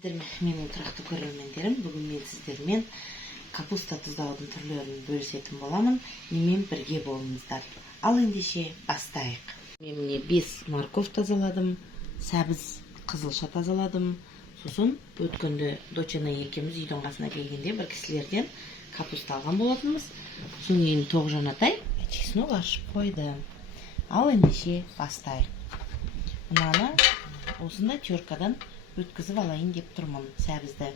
Менің тұрақты көрермендерім, бүгін мен сіздермен капуста тұздалудың түрлерін бөлісетін боламын. Менімен бірге болыңыздар. Ал ендеше бастайық. Мен 5 морков тазаладым, сәбіз қызылша тазаладым. Сосын өткенде дочана екеуміз үйдің қасына келгенде бір кісілерден капуста алған болатынбыз. Сосын кейін тоғжан атай чеснок ашып қойды. Ал ендеше бастайық. Мынаны осындай теркадан өткізіп алайын деп тұрмын сәбізді.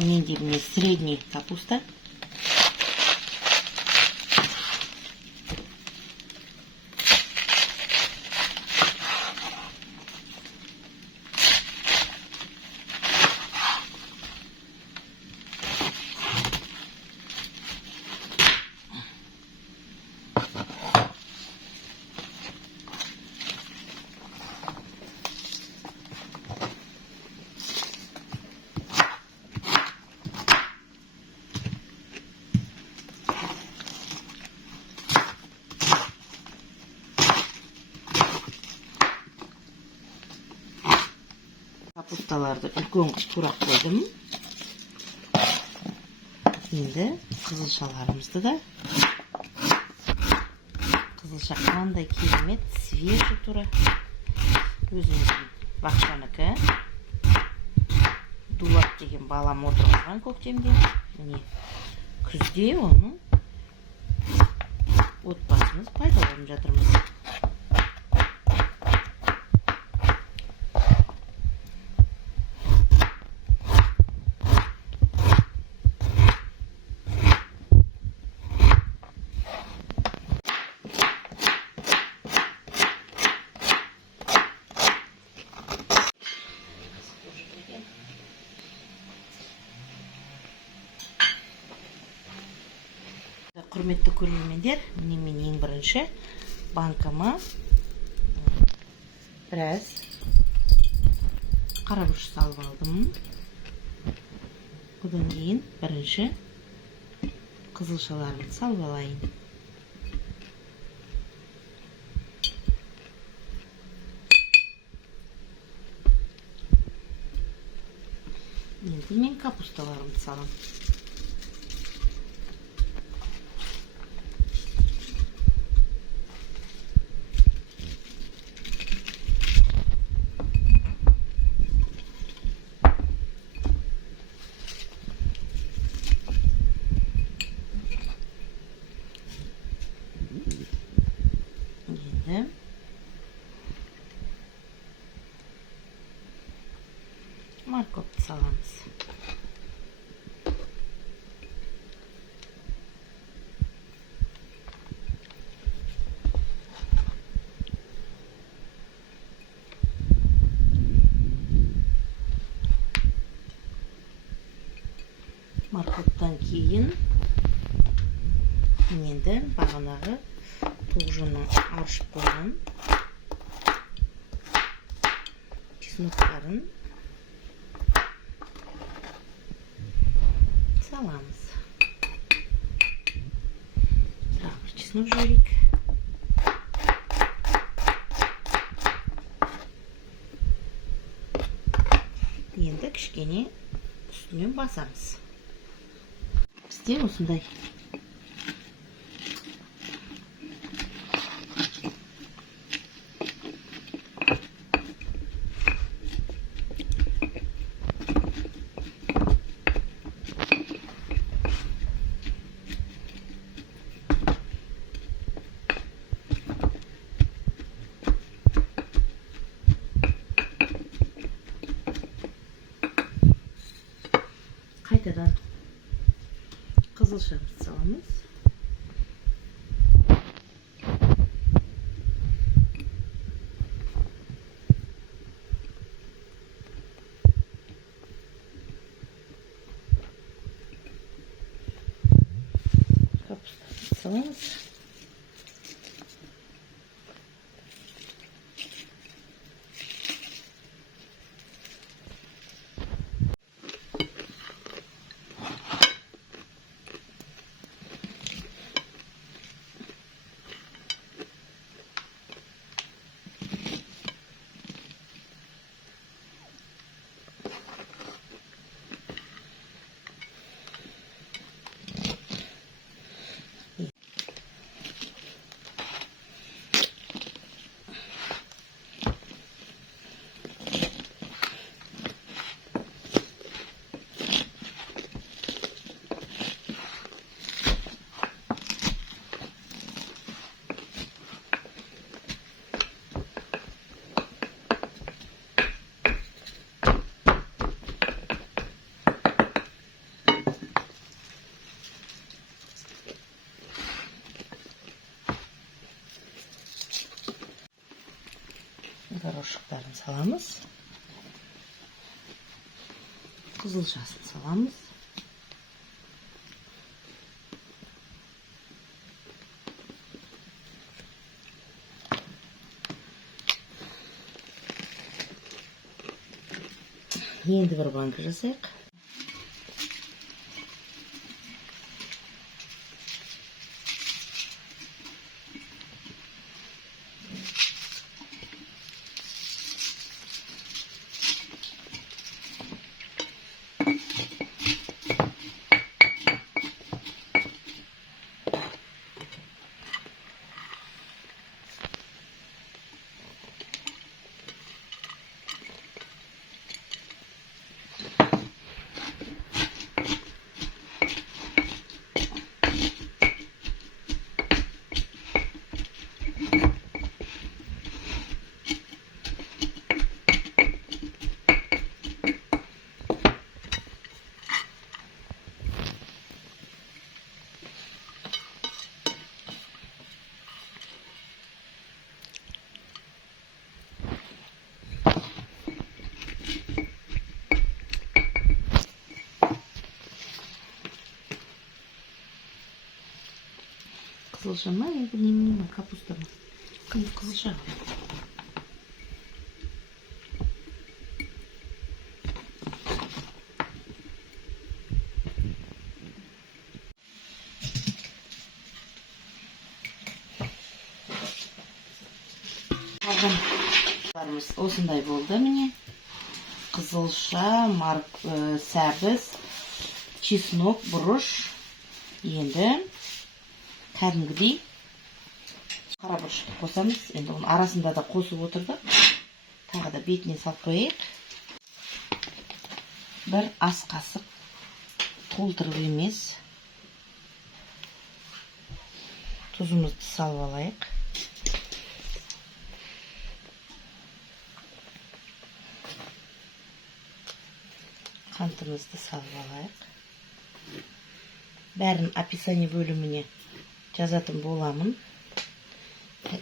Менде міне средний капуста. Капусталарды үлкен қып турап қойдым. Енді қызылшаларымызды да. Қызылша қандай керемет, свежий тура. Өзіміздің бақшаныкі. Дулат деген балам отырған көктемде. Міне күзде оның отбасымыз пайдаланып жатырмыз. Құрметті көрермендер, мен ең бірінші банкама біраз қарабұрыш салып алдым. Одан кейін бірінші қызылшаларын салып алайын. Енді мен капусталарымды салам. Морковты саламыз. Морковтан кейін енді бағанағы тоғжанның аршып қойған чесноктарын саламыз. Бір чеснок жіберейік. Енді кішкене үстінен басамыз. Бізде осындай қайтадан қызылшамызды саламыз. Капустамызды саламыз. саламыз. Қызылшасын саламыз. Енді бір банка жасайық. Қызылша ма, енді немене капуста ма? Қызылша. Қалғандарымыз осындай болды міне. Қызылша, сәбіз, чеснок, бұрыш. Енді кәдімгідей қара бұрышты қосамыз. Енді оның арасында да қосып отырды. Тағы да бетіне салып қойайық. Бір ас қасық толтырып емес. Тұзымызды салып алайық. Қантымызды салып алайық. Бәрін описание бөліміне жазатын боламын.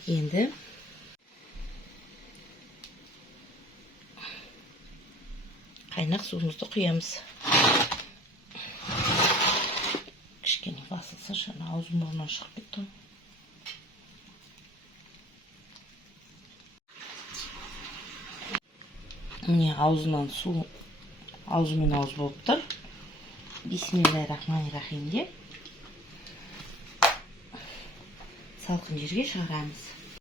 Енді қайнақ суымызды құямыз. Кішкене басылса, жаңа аузым мұрнымнан шығып кетті. Міне аузынан су, аузымен ауыз болып тұр. Бисмиллахиррахманиррахим деп салқын жерге шығарамыз.